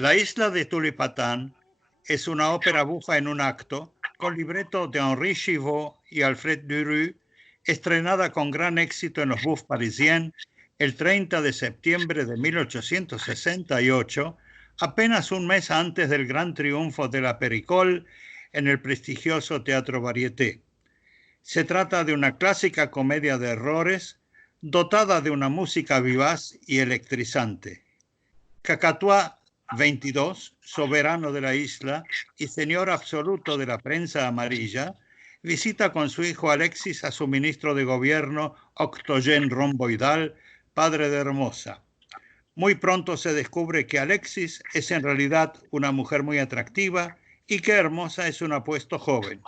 La isla de Tulipatán es una ópera bufa en un acto, con libreto de Henri Chivot y Alfred Duroux, estrenada con gran éxito en los Bufs Parisiens el 30 de septiembre de 1868, apenas un mes antes del gran triunfo de la Pericole en el prestigioso Teatro Varieté. Se trata de una clásica comedia de errores, dotada de una música vivaz y electrizante. Cacatois 22, soberano de la isla y señor absoluto de la prensa amarilla, visita con su hijo Alexis a su ministro de gobierno, Octogène Romboidal, padre de Hermosa. Muy pronto se descubre que Alexis es en realidad una mujer muy atractiva y que Hermosa es un apuesto joven.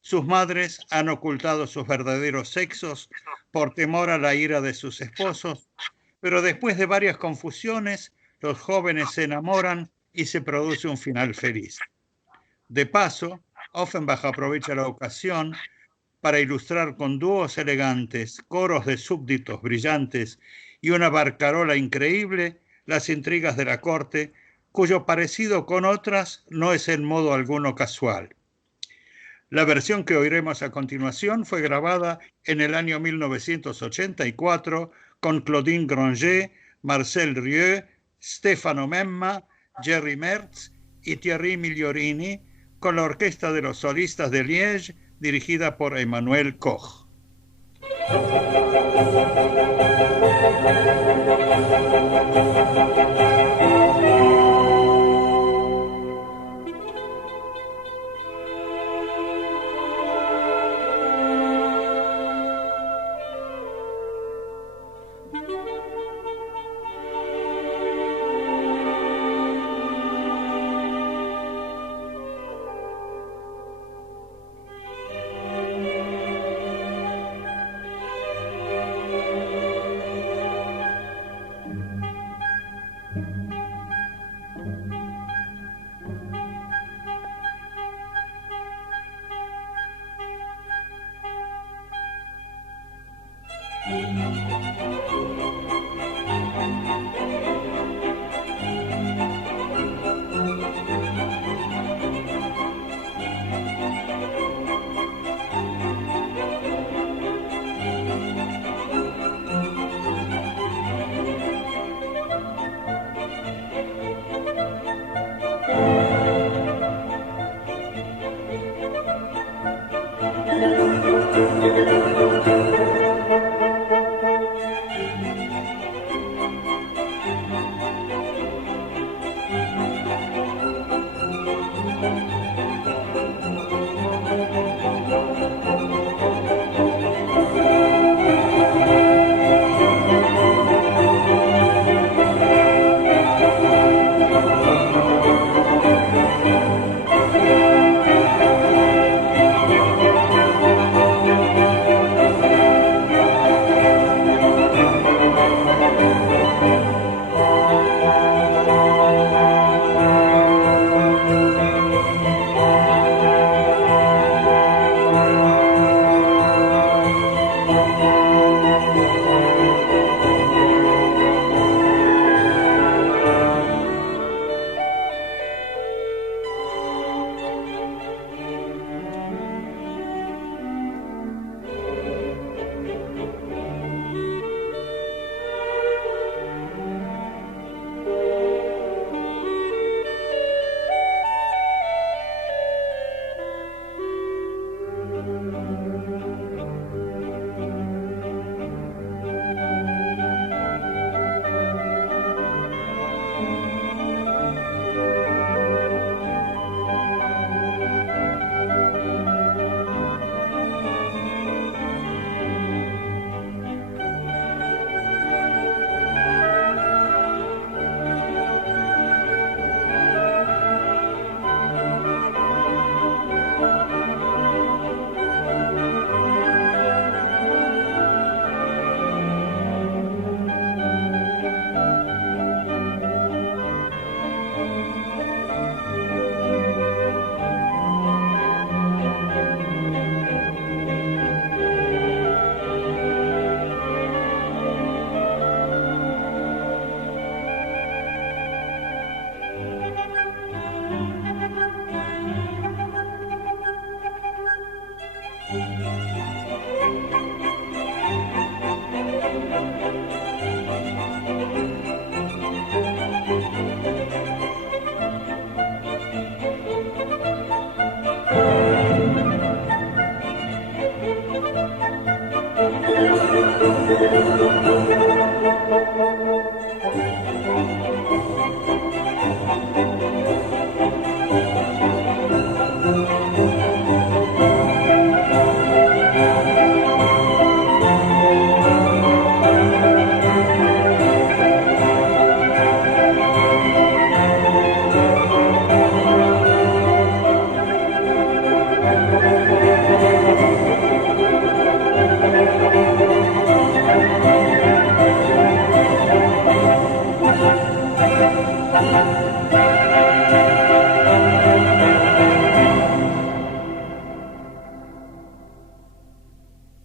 Sus madres han ocultado sus verdaderos sexos por temor a la ira de sus esposos, pero después de varias confusiones, los jóvenes se enamoran y se produce un final feliz. De paso, Offenbach aprovecha la ocasión para ilustrar con dúos elegantes, coros de súbditos brillantes y una barcarola increíble las intrigas de la corte, cuyo parecido con otras no es en modo alguno casual. La versión que oiremos a continuación fue grabada en el año 1984 con Claudine Granger, Marcel Rieu, Stefano Memma, Jerry Mertz y Thierry Migliorini, con la Orquesta de los Solistas de Liege, dirigida por Emmanuel Koch.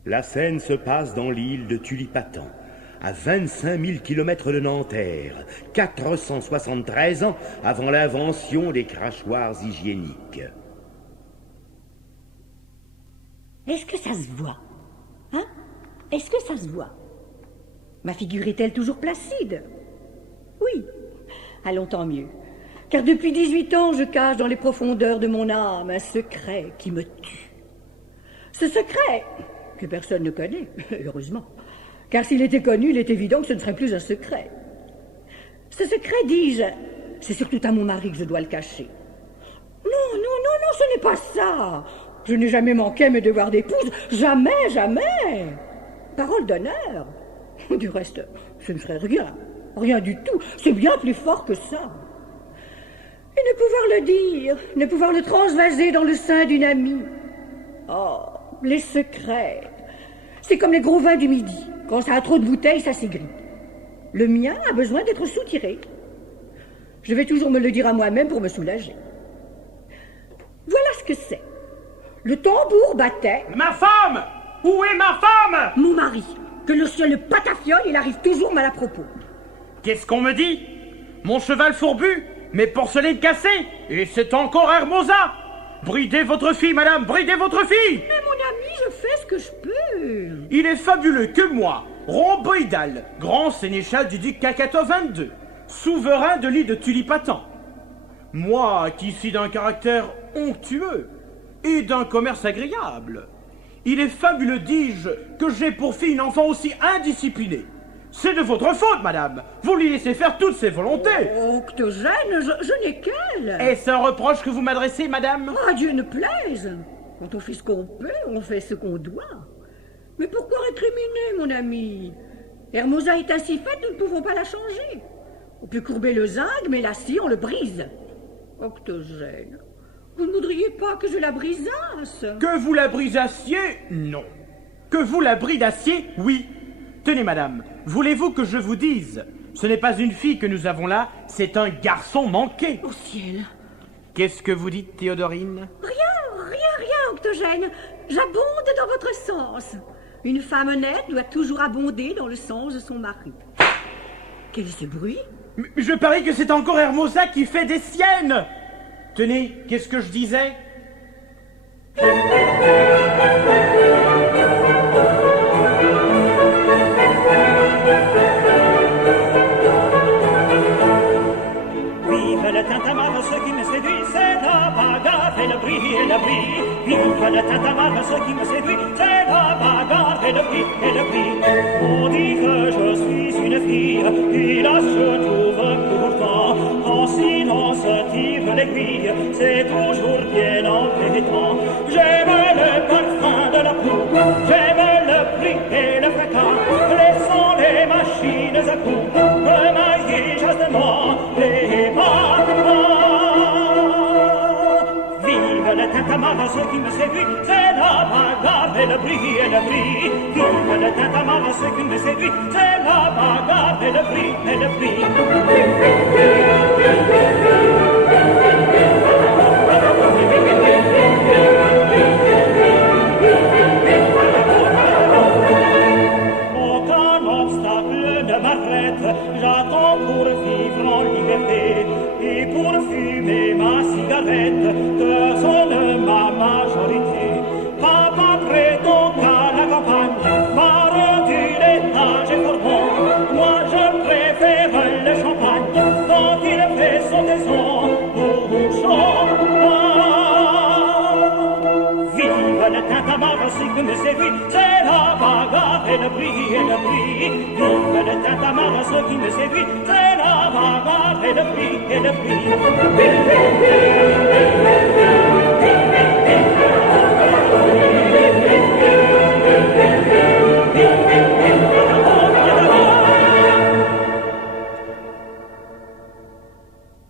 La scène se passe dans l'île de Tulipatan, à 25 000 km de Nanterre, 473 ans avant l'invention des crachoirs hygiéniques. Est-ce que ça se voit? Hein? Est-ce que ça se voit? Ma figure est-elle toujours placide? Oui. Allons, tant mieux. Car depuis 18 ans, je cache dans les profondeurs de mon âme un secret qui me tue. Ce secret que personne ne connaît, heureusement. Car s'il était connu, il est évident que ce ne serait plus un secret. Ce secret, dis-je, c'est surtout à mon mari que je dois le cacher. Non, non, non, non, ce n'est pas ça. Je n'ai jamais manqué à mes devoirs d'épouse. Jamais, jamais. Parole d'honneur. Du reste, ce ne serait rien. Rien du tout. C'est bien plus fort que ça. Et ne pouvoir le dire, ne pouvoir le transvaser dans le sein d'une amie. Oh, les secrets. C'est comme les gros vins du midi. Quand ça a trop de bouteilles, ça s'égrippe. Le mien a besoin d'être soutiré. Je vais toujours me le dire à moi-même pour me soulager. Voilà ce que c'est. Le tambour battait... Ma femme! Où est ma femme? Mon mari. Que le ciel le patafiole, il arrive toujours mal à propos. Qu'est-ce qu'on me dit? Mon cheval fourbu, mes porcelaines cassées, et c'est encore Hermosa! Bridez votre fille, madame, bridez votre fille! Mais mon ami, je fais ce que je peux. Il est fabuleux que moi, rhomboïdal, grand sénéchal du duc Kakato 22, souverain de l'île de Tulipatan. Moi, qui suis d'un caractère onctueux et d'un commerce agréable, il est fabuleux, dis-je, que j'ai pour fille une enfant aussi indisciplinée. C'est de votre faute, madame. Vous lui laissez faire toutes ses volontés. Oh, Octogène, je n'ai qu'elle. Est-ce un reproche que vous m'adressez, madame? Ah, Dieu ne plaise. Quand on fait ce qu'on peut, on fait ce qu'on doit. Mais pourquoi récriminer, mon ami? Hermosa est ainsi faite, nous ne pouvons pas la changer. On peut courber le zinc, mais l'acier, on le brise. Octogène, vous ne voudriez pas que je la brisasse? Que vous la brisassiez? Non. Que vous la bridassiez? Oui. Tenez, madame, voulez-vous que je vous dise? Ce n'est pas une fille que nous avons là, c'est un garçon manqué. Au ciel. Qu'est-ce que vous dites, Théodorine? Rien, Octogène. J'abonde dans votre sens. Une femme honnête doit toujours abonder dans le sens de son mari. Quel est ce bruit? Mais je parie que c'est encore Hermosa qui fait des siennes. Tenez, qu'est-ce que je disais? Vive le tintamarre, ce qui me séduit, c'est la bagarre et le bris et le bris. Vive le tintamarre, ce qui me séduit, c'est la bagarre et le bris et le bris. On dit que je suis une fille, et là je trouve pourtant, quand silence tire l'aiguille, c'est toujours bien embêtant. J'aime le parfum de la peau, j'aime le prix et le fracas, laissant les machines à coups, me mailler chastement les pas. Vive le tintamarre, ce qui me séduit, c'est la bagarre et le bris et le bris. Vive le tintamarre, ce qui me séduit, c'est la bagarre et le bris et le bris. Aucun obstacle ne m'arrête, j'attends pour vivre en liberté et pour fumer ma cigarette que sonne ma majorité. Papa prétend qu'à la campagne m'a rendu l'étage et fort bon. Moi je préfère le champagne quand il fait son maison bouchon. Vive le tintamarre, ce qui me séduit, c'est la bagarre et le bris et le bris. Vive le tintamarre, ce qui me séduit, c'est et le prix, et le prix.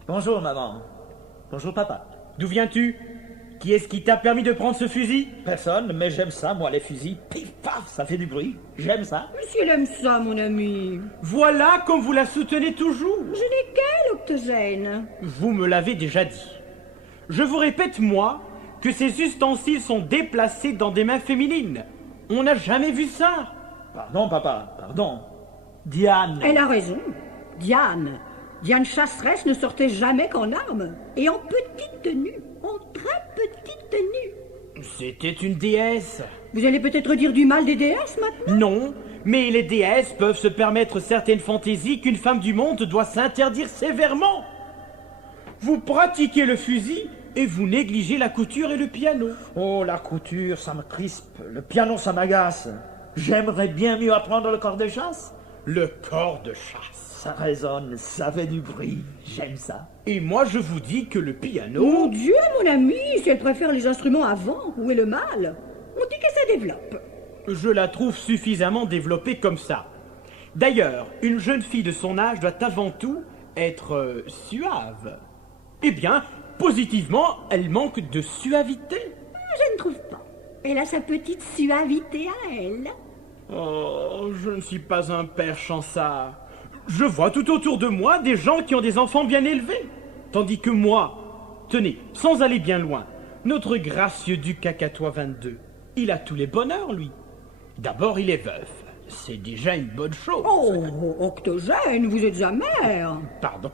Bonjour, maman. Bonjour, papa. D'où viens-tu? Qui est-ce qui t'a permis de prendre ce fusil? Personne, mais j'aime ça, moi, les fusils. Pif, paf, ça fait du bruit. J'aime ça. Monsieur aime ça, mon ami. Voilà comme vous la soutenez toujours. Je n'ai qu'un, l'octogène. Vous me l'avez déjà dit. Je vous répète, moi, que ces ustensiles sont déplacés dans des mains féminines. On n'a jamais vu ça. Pardon, papa, pardon. Diane. Elle a raison. Diane chasseresse ne sortait jamais qu'en armes. Et en petite tenue. En très petite tenue. C'était une déesse. Vous allez peut-être dire du mal des déesses maintenant? Non, mais les déesses peuvent se permettre certaines fantaisies qu'une femme du monde doit s'interdire sévèrement. Vous pratiquez le fusil et vous négligez la couture et le piano. Oh, la couture, ça me crispe. Le piano, ça m'agace. J'aimerais bien mieux apprendre le corps de chasse. Le corps de chasse. Ça résonne, ça fait du bruit. J'aime ça. Et moi, je vous dis que le piano... Mon Dieu, mon ami, si elle préfère les instruments à vent, où est le mal? On dit que ça développe. Je la trouve suffisamment développée comme ça. D'ailleurs, une jeune fille de son âge doit avant tout être suave. Eh bien, positivement, elle manque de suavité. Je ne trouve pas. Elle a sa petite suavité à elle. Oh, je ne suis pas un père Chansard. Je vois tout autour de moi des gens qui ont des enfants bien élevés. Tandis que moi, tenez, sans aller bien loin, notre gracieux duc Cacatois 22, il a tous les bonheurs, lui. D'abord, il est veuf. C'est déjà une bonne chose. Oh, octogène, vous êtes amer. Pardon.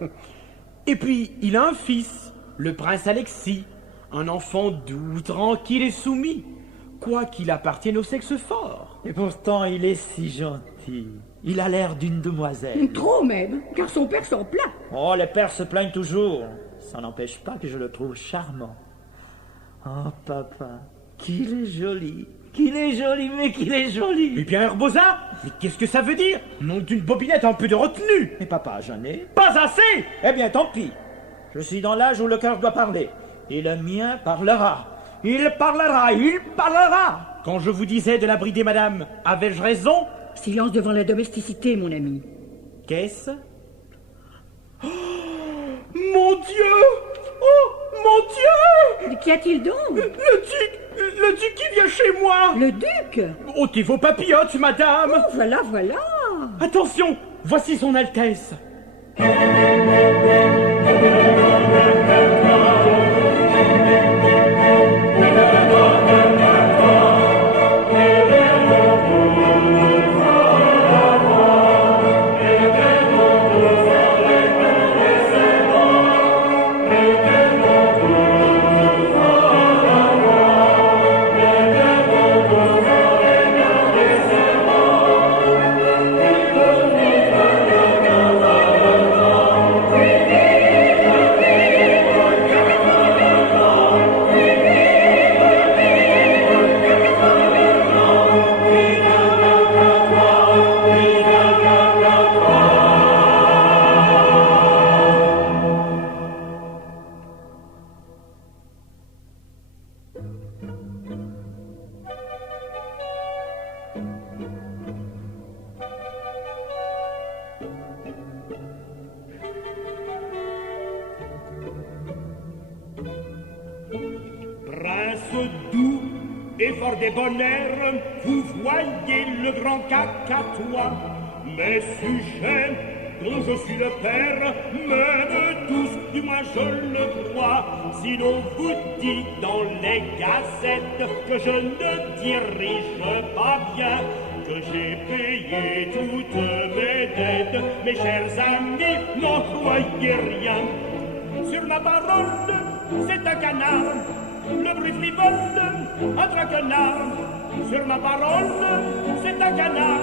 Et puis, il a un fils, le prince Alexis, un enfant doux, tranquille et soumis, quoiqu'il appartienne au sexe fort. Et pourtant, il est si gentil. Il a l'air d'une demoiselle. Trop même, car son père s'en plaint. Oh, les pères se plaignent toujours. Ça n'empêche pas que je le trouve charmant. Oh, papa, qu'il est joli. Qu'il est joli, mais qu'il est joli. Eh bien, Herbosa, mais qu'est-ce que ça veut dire? Nom d'une bobinette, un peu de retenue. Mais papa, j'en ai. Pas assez. Eh bien, tant pis. Je suis dans l'âge où le cœur doit parler. Et le mien parlera. Il parlera, il parlera. Quand je vous disais de la brider, madame, avais-je raison? Silence devant la domesticité, mon ami. Qu'est-ce? Oh, mon Dieu! Oh, mon Dieu! Mais qu'y a-t-il donc? Le duc qui vient chez moi! Le duc? Ôtez vos papillotes, madame! Oh, voilà, voilà. Attention, voici son Altesse. Prince doux et fort des bonheurs, vous voyez le grand Cacatois. Mes sujets, dont je suis le père, m'aiment tous, du moins je le crois. Si l'on vous dit dans les gazettes que je ne dirige pas bien, que j'ai payé toutes mes dettes, mes chers amis, n'en croyez rien. Sur ma parole, c'est un canard. Le bruit frivole, un traquenard. Sur ma parole, c'est un canard.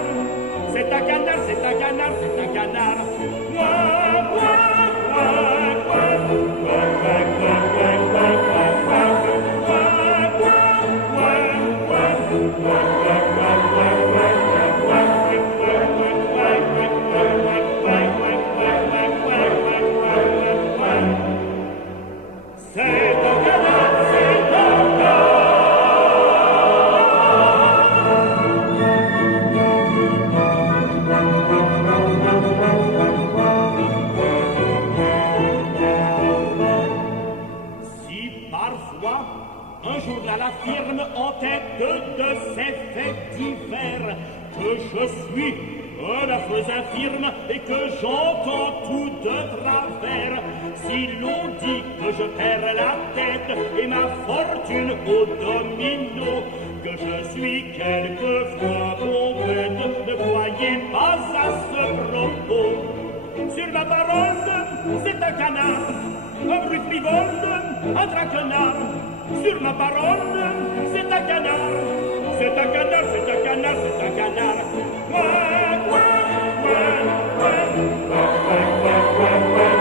C'est un canard, c'est un canard, c'est un canard. Ouah, ouah, ouah, ouah, l'affirme en tête de ces faits divers, que je suis un affreux infirme et que j'entends tout de travers. Si l'on dit que je perds la tête et ma fortune au domino, que je suis quelquefois pompette, ne croyez pas à ce propos. Sur ma parole, c'est un canard, un bruit frivole, un traquenard. Sur ma parole, c'est un canard, c'est un canard, c'est un canard, c'est un canard. Ouah, ouah, ouah, ouah, ouah, ouah, ouah.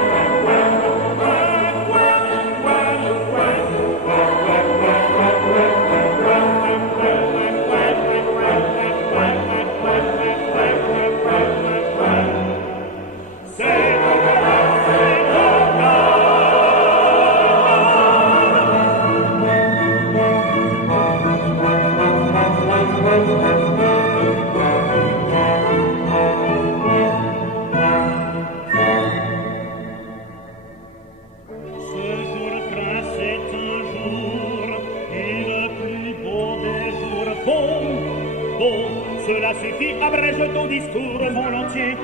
Abrège ton discours volontiers.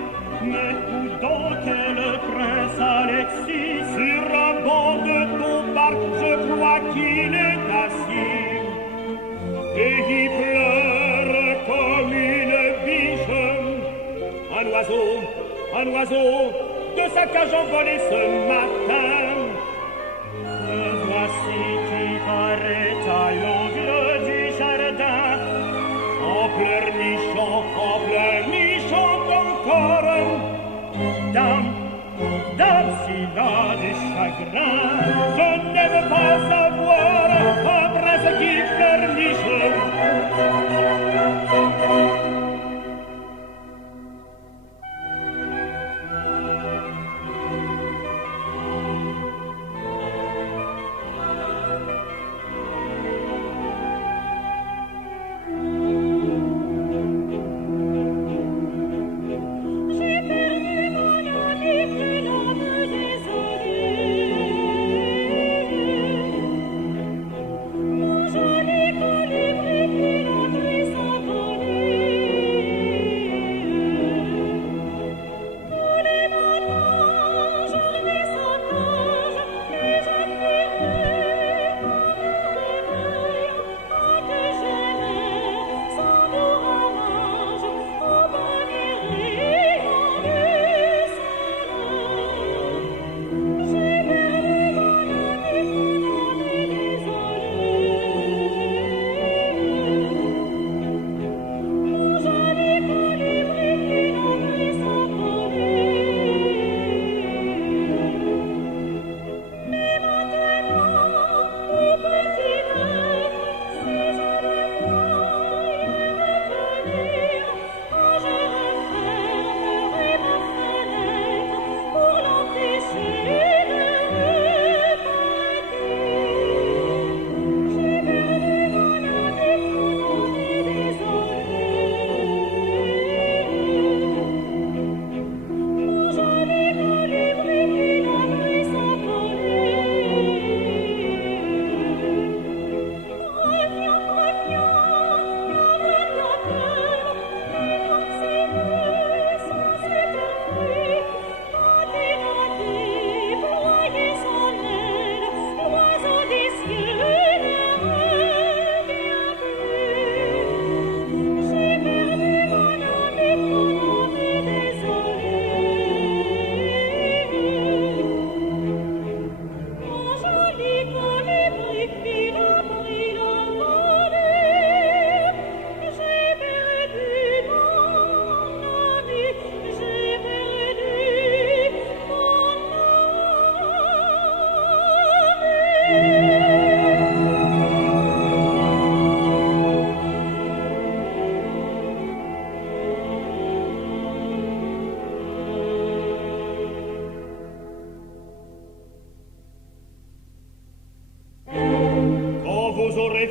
Mais où donc est le prince Alexis? Sur un banc de ton parc, je crois qu'il est assis. Et il pleure comme une biche. Un oiseau, de sa cage envolé ce matin. Le voici qui paraît à l'angle du jardin. En pleurnichant encore. Dame, s'il a du chagrin, je n'aime pas avoir un prince qui pleurniche.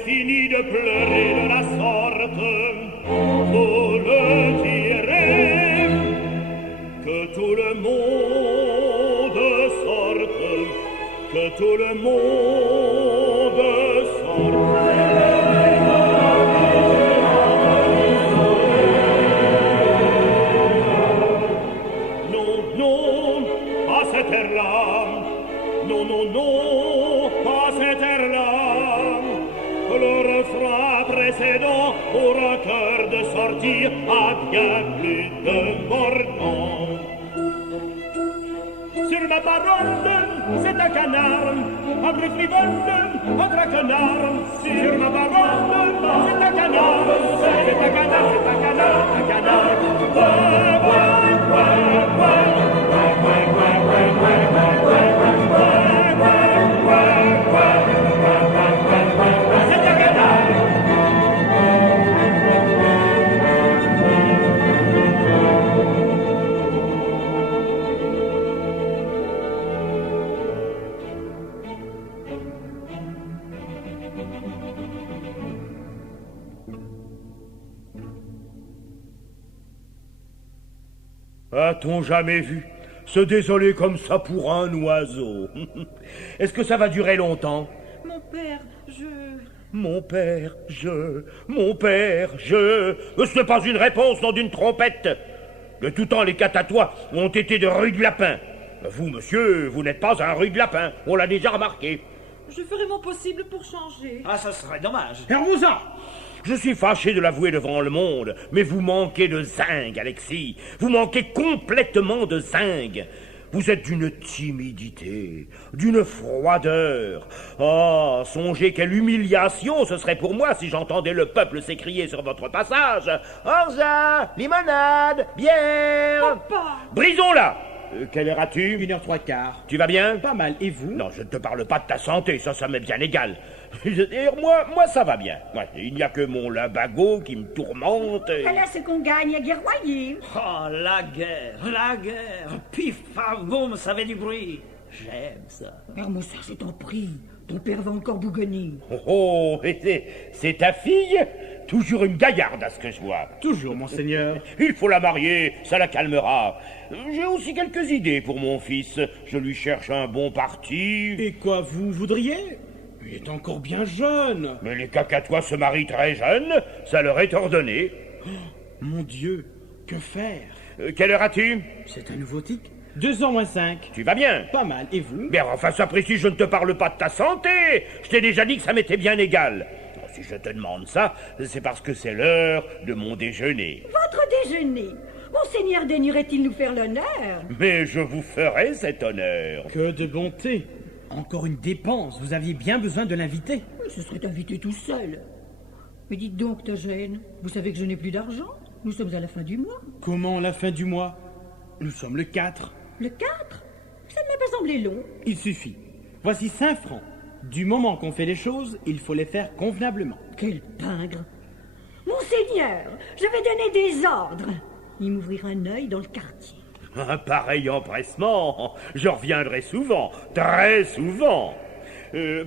Fini de pleurer de la sorte, vous le direz, que tout le monde sorte, que tout le monde sorte. cette heure-là. Non, non, non, pas cette heure-là. Le refrain précédent pour un cœur de sortir a bien plus de mordant. Sur ma parole, c'est un canard, un bruit frivole, un traquenard. Sur ma parole, c'est un canard, c'est un canard, c'est un canard, un canard. Ouais, ouais, ouais, ouais, ouais, ouais, ouais, ouais, ouais, ouais, A-t-on jamais vu se désoler comme ça pour un oiseau? Est-ce que ça va durer longtemps? Mon père, Mon père, mon père, ce n'est pas une réponse, non d'une trompette. De tout temps, les catatois ont été de rudes lapins. Vous, monsieur, vous n'êtes pas un rude lapin, on l'a déjà remarqué. Je ferai mon possible pour changer. Ah, ça serait dommage. Hermosa! Je suis fâché de l'avouer devant le monde, mais vous manquez de zinc, Alexis. Vous manquez complètement de zinc. Vous êtes d'une timidité, d'une froideur. Oh, songez quelle humiliation ce serait pour moi si j'entendais le peuple s'écrier sur votre passage. Orgeat, limonade, bière. Papa! Brisons-la. Quelle heure as-tu? 1h03. Tu vas bien? Pas mal, et vous? Non, je ne te parle pas de ta santé, ça m'est bien égal. Et moi, ça va bien. Ouais, il n'y a que mon lumbago qui me tourmente. Voilà ce qu'on gagne à guerroyer. Oh, la guerre. Pif, paf, boum, ça fait du bruit. J'aime ça. Hermosa, c'est ton prix. Ton père va encore bougonner. Oh, c'est ta fille? Toujours une gaillarde à ce que je vois. Toujours, monseigneur. Il faut la marier, ça la calmera. J'ai aussi quelques idées pour mon fils. Je lui cherche un bon parti. Et quoi, vous voudriez? Il est encore bien jeune. Mais les cacatois se marient très jeunes, ça leur est ordonné. Oh, mon Dieu, que faire? Quelle heure as-tu? C'est un nouveau tic. 2 ans moins 5. Tu vas bien? Pas mal, et vous? Bien, enfin, sapristi, je ne te parle pas de ta santé. Je t'ai déjà dit que ça m'était bien égal. Si je te demande ça, c'est parce que c'est l'heure de mon déjeuner. Votre déjeuner? Monseigneur daignerait-il nous faire l'honneur? Mais je vous ferai cet honneur. Que de bonté! Encore une dépense, vous aviez bien besoin de l'inviter. Ce serait invité tout seul. Mais dites donc, Togène, vous savez que je n'ai plus d'argent? Nous sommes à la fin du mois. Comment la fin du mois? Nous sommes le 4. Le 4? Ça ne m'a pas semblé long. Il suffit. Voici 5 francs. Du moment qu'on fait les choses, il faut les faire convenablement. Quel pingre! Monseigneur, je vais donner des ordres. Il m'ouvrir un œil dans le quartier. Un pareil empressement, je reviendrai souvent, très souvent.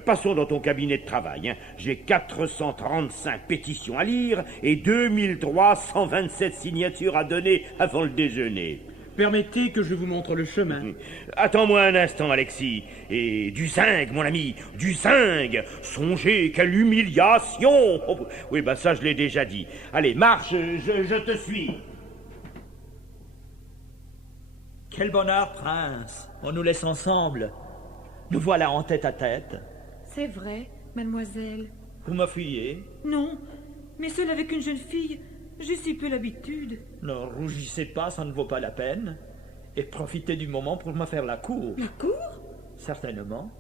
Passons dans ton cabinet de travail. J'ai 435 pétitions à lire et 2327 signatures à donner avant le déjeuner. Permettez que je vous montre le chemin. Attends-moi un instant, Alexis. Et du zinc, mon ami, du zinc. Songez, quelle humiliation. Oh, oui, ça, je l'ai déjà dit. Allez, marche, je te suis. Quel bonheur, prince. On nous laisse ensemble. Nous voilà en tête à tête. C'est vrai, mademoiselle. Vous me fuyez? Non, mais seule avec une jeune fille, j'ai si peu l'habitude. Ne rougissez pas, ça ne vaut pas la peine. Et profitez du moment pour me faire la cour. La cour? Certainement.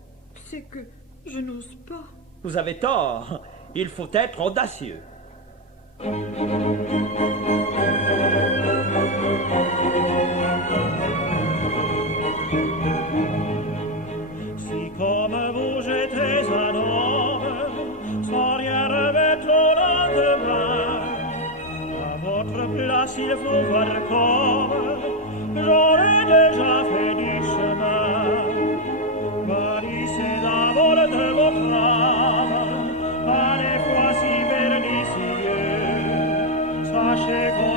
C'est que je n'ose pas. Vous avez tort. Il faut être audacieux. Si comme vous j'étais un homme, sans rien remettre au lendemain, à votre place il faut voir comme j'aurais déjà fait du chemin. Parissez d'un vol de votre âme, à des fois si belle et si vieux, sachez qu'on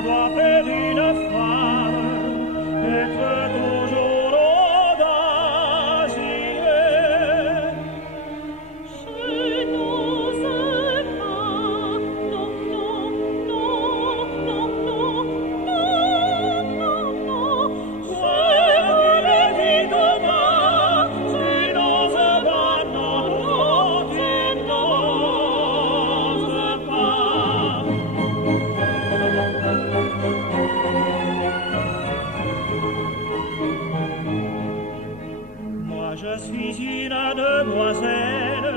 Je suis une demoiselle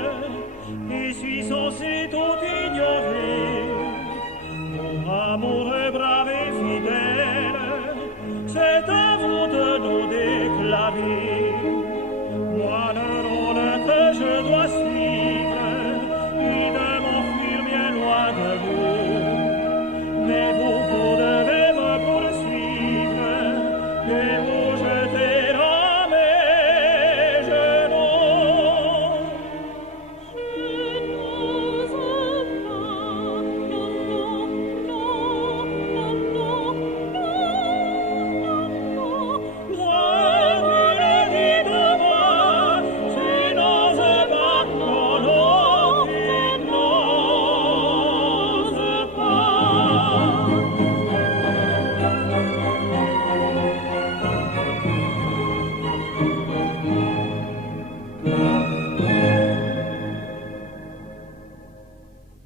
et suis censée tout ignorer. Mon amoureux brave et fidèle, c'est à vous de nous déclarer. Moi le rôle que je dois suivre est de m'enfuir bien loin de vous. Mais vous devez me poursuivre et vous jeter à mes genoux.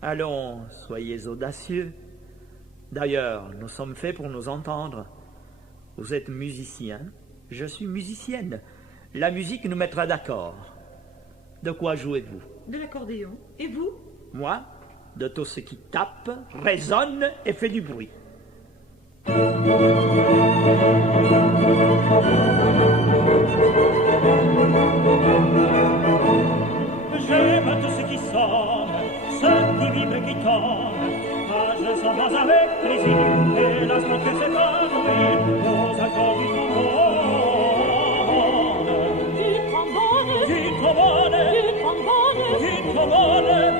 Allons, soyez audacieux. D'ailleurs, nous sommes faits pour nous entendre. Vous êtes musicien, je suis musicienne. La musique nous mettra d'accord. De quoi jouez-vous? De l'accordéon. Et vous? Moi, de tout ce qui tape, résonne et fait du bruit. J'aime tout ce qui sonne, ce qui vibre et qui tonne. Ah, je sens avec plaisir, et l'instant que c'est ennuyé, aux accords du trombone. Du trombone, du trombone, du trombone, du trombone.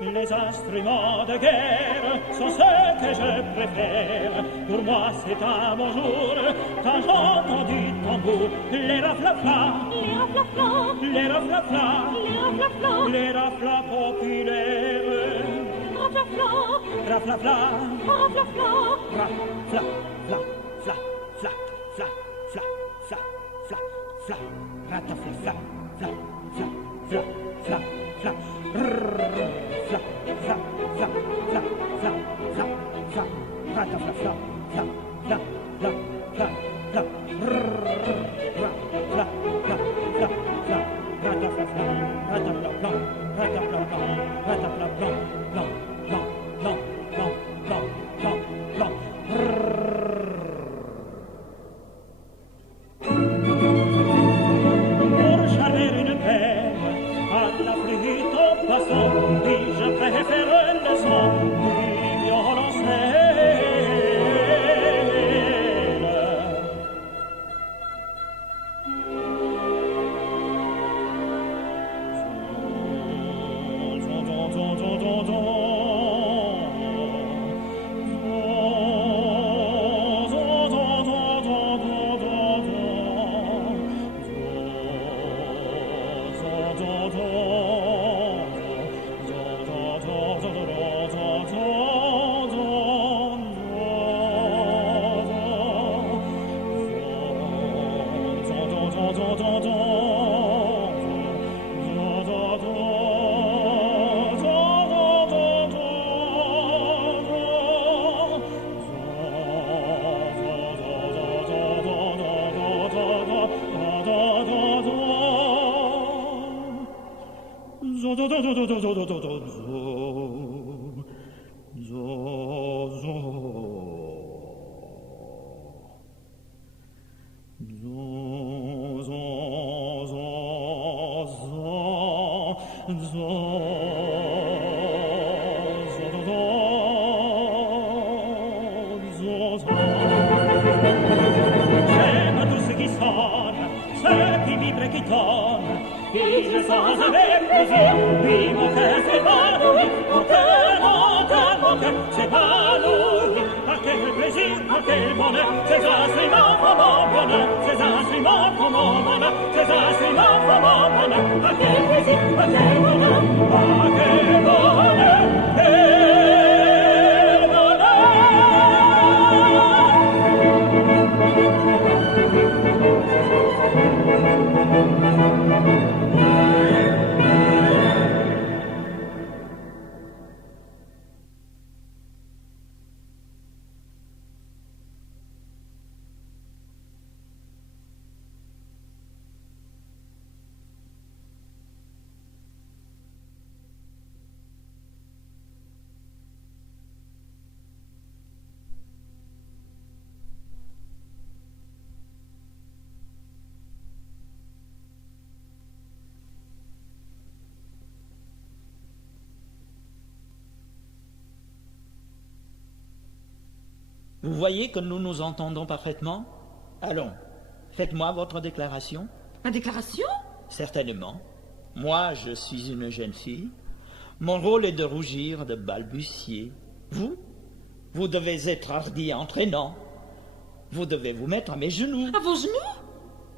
Les instruments de guerre sont ceux que je préfère. Pour moi, c'est un bon jour quand j'entends du tambour. Les raflafla, les raflafla, les raflafla, les rafla populaires. Raflafla, raflafla, raflafla, rafla, fla, fla, fla, fla, fla, fla, fla, fla, ratafla, fla, fla, fla, fla, fla, fla, fla, fla, fla, fla, fla, fla, fla, ratafla, fla, fla, fla, fla, fla, fla, fla, fla, fla, fla, ratafla, fla, ratafla, blanc, ratafla, blanc, ratafla, blanc, blanc, blanc, blanc, blanc, blanc, blanc, blanc. Pour charmer une peine, à la flûte en passant, oui, je préfère le son du violoncelle. J'aime tout ce qui sonne, ce qui vibre et qui tonne, et je sens avec plaisir, oui, mon cœur s'évanouit, mon cœur s'évanouit. Ah, quel plaisir, ah, quel bonheur, ces instruments font mon bonheur, ces assi mon mona, c'est assi mon mona, a che plaisir, a che bonheur, a che bonheur, che Vous voyez que nous nous entendons parfaitement? Allons, faites-moi votre déclaration. Ma déclaration? Certainement. Moi, je suis une jeune fille. Mon rôle est de rougir, de balbutier. Vous devez être hardi et entraînant. Vous devez vous mettre à mes genoux. À vos genoux?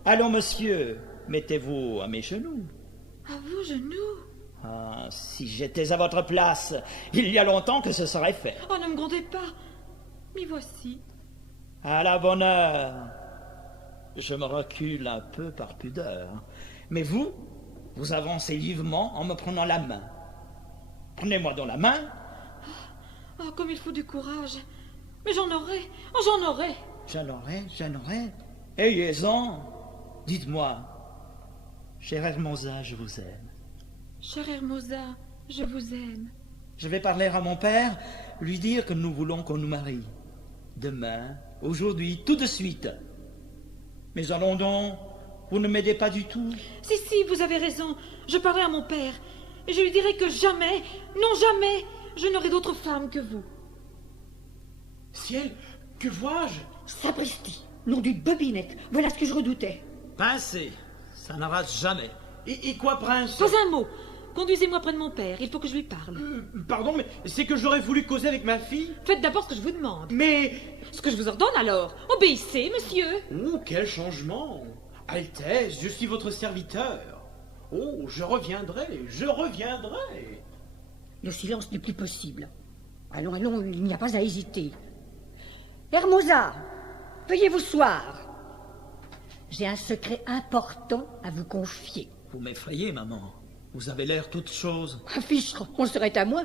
Allons, monsieur, mettez-vous à mes genoux. À vos genoux? Ah, si j'étais à votre place, il y a longtemps que ce serait fait. Oh, ne me grondez pas. M'y voici. À la bonne heure. Je me recule un peu par pudeur. Mais vous avancez vivement en me prenant la main. Prenez-moi dans la main. Oh, comme il faut du courage. Mais j'en aurai. Oh, j'en aurai. J'en aurai. Ayez-en. Dites-moi. Chère Hermosa, je vous aime. Chère Hermosa, je vous aime. Je vais parler à mon père, lui dire que nous voulons qu'on nous marie. Demain, aujourd'hui, tout de suite. Mais allons donc, vous ne m'aidez pas du tout. Si, vous avez raison. Je parlerai à mon père. Et je lui dirai que jamais, non jamais, je n'aurai d'autre femme que vous. Ciel, que vois-je? Sapristi, nom d'une bobinette. Voilà ce que je redoutais. Pincez, ça n'arrête jamais. Et quoi, prince? Pas un mot. Conduisez-moi près de mon père, il faut que je lui parle. Pardon, mais c'est que j'aurais voulu causer avec ma fille. Faites d'abord ce que je vous demande. Mais... Ce que je vous ordonne alors. Obéissez, monsieur. Oh, quel changement. Altesse, je suis votre serviteur. Oh, je reviendrai. Le silence n'est plus possible. Allons, il n'y a pas à hésiter. Hermosa, veuillez vous soir. J'ai un secret important à vous confier. Vous m'effrayez, maman. Vous avez l'air toute chose. Fichtre, on serait à moi.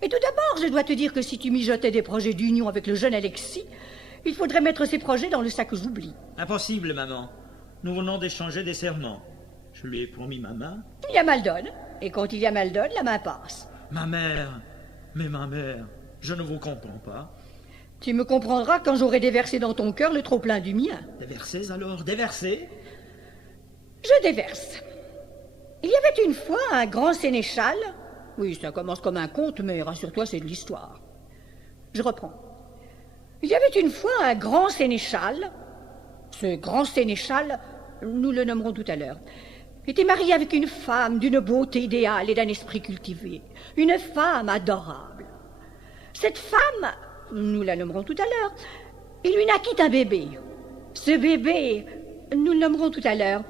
Et tout d'abord, je dois te dire que si tu mijotais des projets d'union avec le jeune Alexis, il faudrait mettre ces projets dans le sac j'oublie. Impossible, maman. Nous venons d'échanger des serments. Je lui ai promis ma main. Il y a mal donne. Et quand il y a mal donne, la main passe. Ma mère, je ne vous comprends pas. Tu me comprendras quand j'aurai déversé dans ton cœur le trop-plein du mien. Déversez alors, déversez. Je déverse. Il y avait une fois un grand sénéchal. Oui, ça commence comme un conte, mais rassure-toi, c'est de l'histoire. Je reprends. Il y avait une fois un grand sénéchal. Ce grand sénéchal, nous le nommerons tout à l'heure, était marié avec une femme d'une beauté idéale et d'un esprit cultivé. Une femme adorable. Cette femme, nous la nommerons tout à l'heure, il lui naquit un bébé. Ce bébé, nous le nommerons tout à l'heure,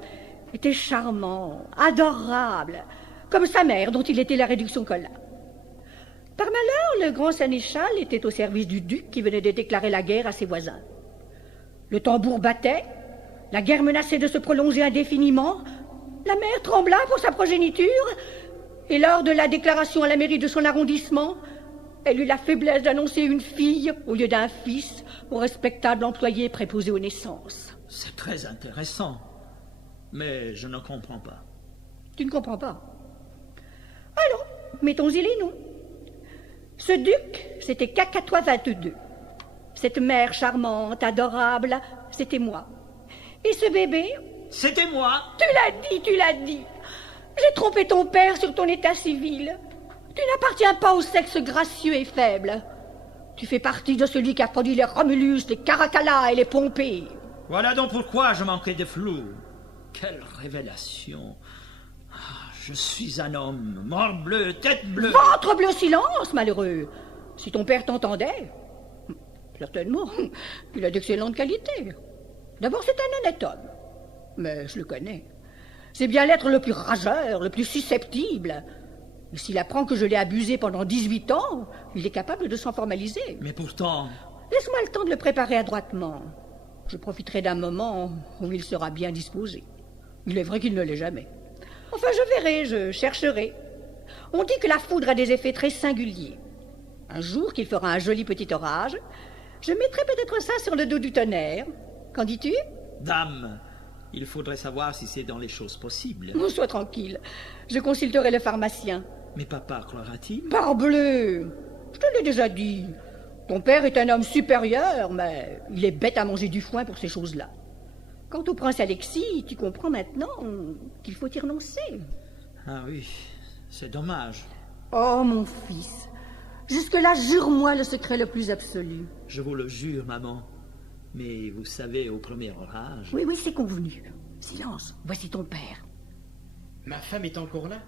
était charmant, adorable, comme sa mère dont il était la réduction colla. Par malheur, le grand sénéchal était au service du duc qui venait de déclarer la guerre à ses voisins. Le tambour battait, la guerre menaçait de se prolonger indéfiniment, la mère trembla pour sa progéniture, et lors de la déclaration à la mairie de son arrondissement, elle eut la faiblesse d'annoncer une fille au lieu d'un fils au respectable employé préposé aux naissances. C'est très intéressant. Mais je ne comprends pas. Tu ne comprends pas? Alors, mettons-y les noms. Ce duc, c'était Cacatois 22. Cette mère charmante, adorable, c'était moi. Et ce bébé... C'était moi. Tu l'as dit. J'ai trompé ton père sur ton état civil. Tu n'appartiens pas au sexe gracieux et faible. Tu fais partie de celui qui a produit les Romulus, les Caracalla et les Pompées. Voilà donc pourquoi je manquais de flou. Quelle révélation! Ah, je suis un homme, morbleu, tête bleue. Ventre bleu, silence, malheureux. Si ton père t'entendait, certainement, il a d'excellentes qualités. D'abord, c'est un honnête homme. Mais je le connais. C'est bien l'être le plus rageur, le plus susceptible. Et s'il apprend que je l'ai abusé pendant 18 ans, il est capable de s'en formaliser. Mais pourtant... Laisse-moi le temps de le préparer adroitement. Je profiterai d'un moment où il sera bien disposé. Il est vrai qu'il ne l'est jamais. Enfin, je verrai, je chercherai. On dit que la foudre a des effets très singuliers. Un jour qu'il fera un joli petit orage, je mettrai peut-être ça sur le dos du tonnerre. Qu'en dis-tu? Dame, il faudrait savoir si c'est dans les choses possibles. Oh, sois tranquille. Je consulterai le pharmacien. Mais papa croira-t-il? Parbleu! Je te l'ai déjà dit. Ton père est un homme supérieur, mais il est bête à manger du foin pour ces choses-là. Quant au prince Alexis, tu comprends maintenant qu'il faut y renoncer. Ah oui, c'est dommage. Oh, mon fils, jusque-là, jure-moi le secret le plus absolu. Je vous le jure, maman. Mais vous savez, au premier orage... Oui, oui, c'est convenu. Silence, voici ton père. Ma femme est encore là.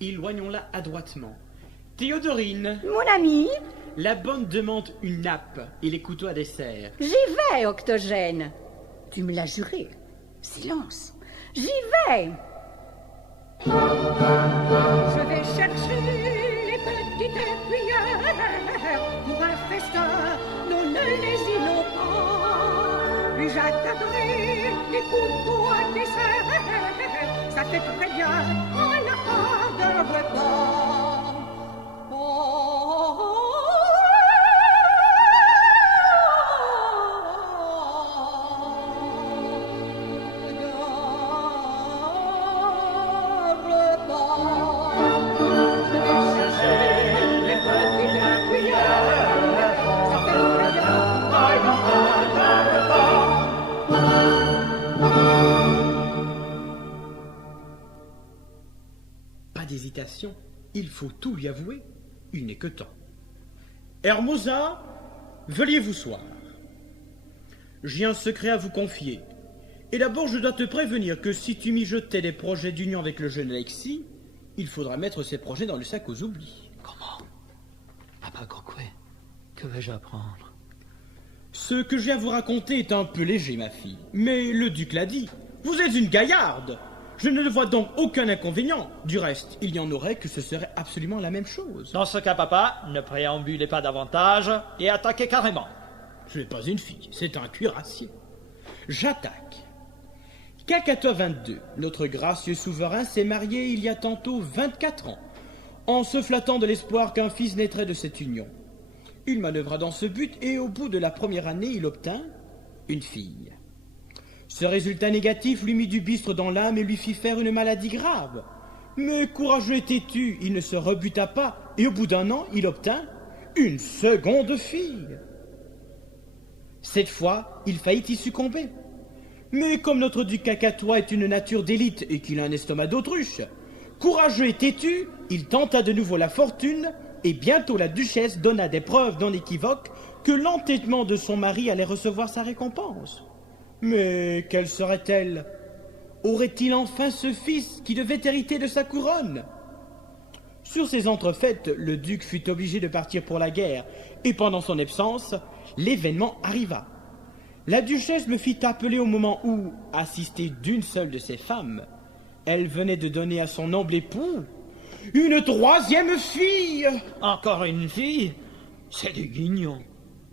Éloignons-la adroitement. Théodorine, Mon ami, la bonne demande une nappe et les couteaux à dessert. j'y vais, Octogène. Tu me l'as juré. Silence, j'y vais. Je vais chercher les petites cuillères pour un festin, nous ne les innovons pas. Puis j'attendrai les couteaux à dessert, ça fait très bien à la fin d'un repas. Pas d'hésitation, il faut tout lui avouer, il n'est que temps. Hermosa, veuillez vous soir. J'ai un secret à vous confier. Et d'abord, je dois te prévenir que si tu mijotais des projets d'union avec le jeune Alexis, il faudra mettre ces projets dans le sac aux oublis. Comment? Papa Croquet, que vais-je apprendre? Ce que j'ai à vous raconter est un peu léger, ma fille. Mais le duc l'a dit, vous êtes une gaillarde. Je ne vois donc aucun inconvénient. Du reste, il y en aurait que ce serait absolument la même chose. Dans ce cas, papa, ne préambulez pas davantage et attaquez carrément. Je n'ai pas une fille, c'est un cuirassier. J'attaque. Kakatoa 22, notre gracieux souverain, s'est marié il y a tantôt 24 ans, en se flattant de l'espoir qu'un fils naîtrait de cette union. Il manœuvra dans ce but et au bout de la première année, il obtint une fille. Ce résultat négatif lui mit du bistre dans l'âme et lui fit faire une maladie grave. Mais courageux et têtu, il ne se rebuta pas et au bout d'un an, il obtint une seconde fille. Cette fois, il faillit y succomber. Mais comme notre duc Kakatoa est une nature d'élite et qu'il a un estomac d'autruche, courageux et têtu, il tenta de nouveau la fortune et bientôt la duchesse donna des preuves non équivoques que l'entêtement de son mari allait recevoir sa récompense. Mais quelle serait-elle? Aurait-il enfin ce fils qui devait hériter de sa couronne? Sur ces entrefaites, le duc fut obligé de partir pour la guerre, et pendant son absence, l'événement arriva. La duchesse me fit appeler au moment où, assistée d'une seule de ses femmes, elle venait de donner à son noble époux une troisième fille. Encore une fille? C'est du guignon.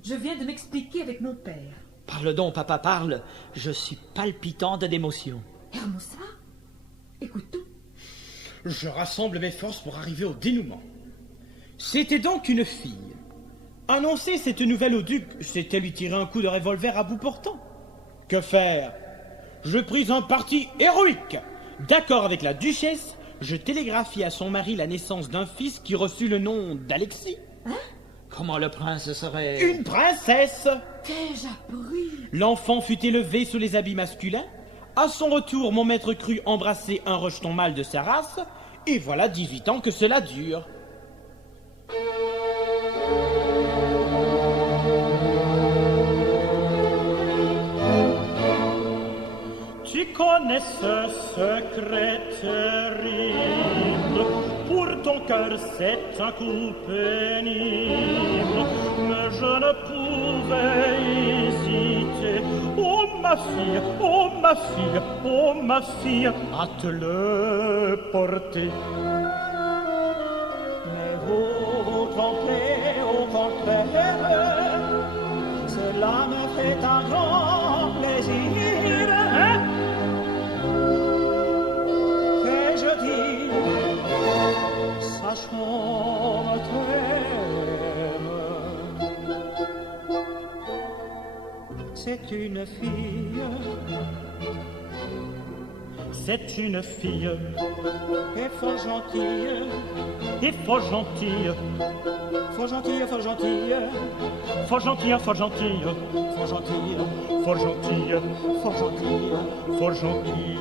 Je viens de m'expliquer avec mon père. Parle donc, papa, parle. Je suis palpitante d'émotion. Hermosa, écoute tout. Je rassemble mes forces pour arriver au dénouement. C'était donc une fille. Annoncer cette nouvelle au duc, c'était lui tirer un coup de revolver à bout portant. Que faire? Je pris un parti héroïque. D'accord avec la duchesse, je télégraphiai à son mari la naissance d'un fils qui reçut le nom d'Alexis. Hein? Comment le prince serait... Une princesse. Qu'ai-je appris? L'enfant fut élevé sous les habits masculins. À son retour, mon maître crut embrasser un rejeton mâle de sa race. Et voilà 18 ans que cela dure. Tu connais ce secret terrible, pour ton cœur c'est un coup pénible, mais je ne pouvais hésiter. Oh, ma fille, oh ma fille, oh ma fille, hâte le porter. Mais vous vous trompez au contraire, cela me fait un grand plaisir. Hein? Que-je dis, sachons votre c'est une fille. C'est une fille. Et fort gentille. Et fort gentille. Fort gentille, fort gentille. Fort gentille, fort gentille. Fort gentille. Fort gentille. Fort gentille. Fort gentille.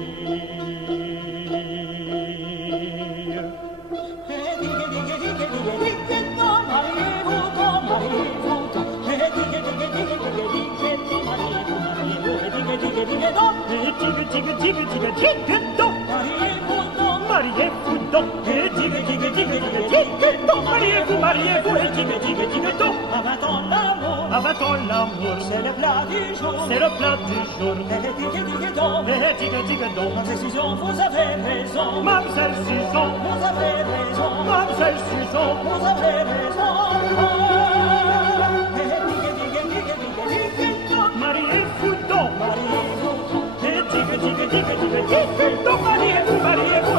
Mariez-vous donc, et mariez-vous, mariez-vous, et à 20 ans l'amour, à 20 ans l'amour, c'est le plat du jour, c'est le plat du jour. Mademoiselle Susan, vous avez raison, Mademoiselle Susan, vous avez raison, Mademoiselle Susan, vous avez raison. Mariez-vous donc, Mariez-vous, et donc, mariez-vous, mariez-vous,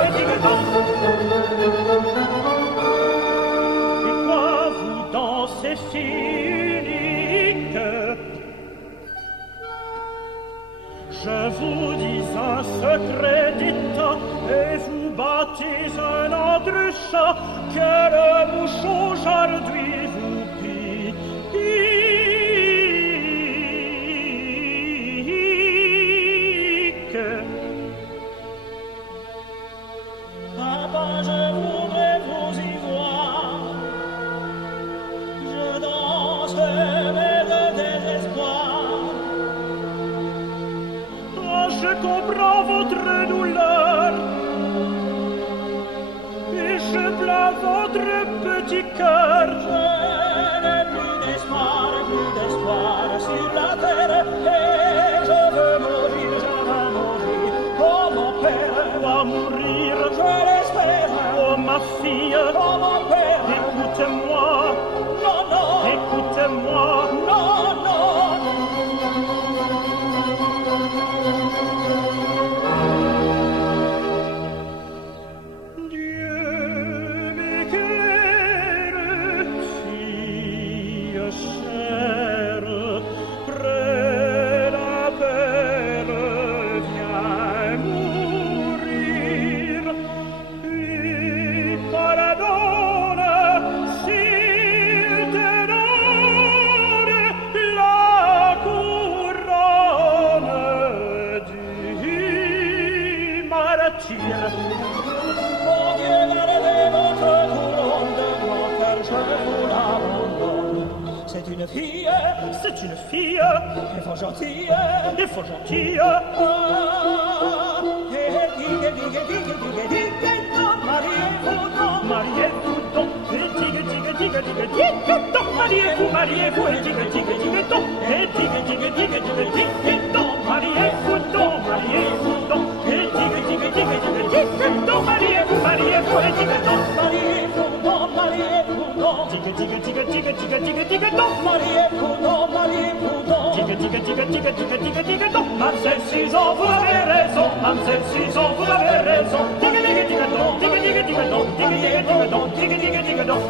et quoi vous dansez si unique? Je vous dis un secret d'État, et vous battez un autre chat, que le mouche aujourd'hui vous pique. papa, je voudrais vous y voir. Je danse mais de désespoir. Oh, je comprends votre douleur, et je plains votre petit cœur. Je n'ai plus d'espoir sur la terre, et je veux mourir. Oh mon père, Dois mourir, je l'espère. oh ma fille, Oh mon père, écoute-moi, non, non, écoute-moi. non, non. Dieu, mais quelle fille chère, près la belle vient mourir, et pardonne s'il te donne la couronne du martyr. Mon Dieu, gardez votre couronne de moi, car je vous l'abandonne. C'est une fille, C'est une fille, et fort gentille. et fort gentille. Ah, et mariez-vous donc. Mariez-vous donc, et digue donc, mariez-vous, mariez-vous, et digue donc, et digue donc, mariez-vous donc, et digue donc, mariez-vous, mariez-vous, et digue donc, Mariez-vous donc, mariez-vous donc. digue donc, Mariez-vous donc, mariez-vous donc. digue donc, Mademoiselle Susan, vous avez raison, Mademoiselle Susan, vous avez raison, digue donc, digue donc, digue donc, digue donc,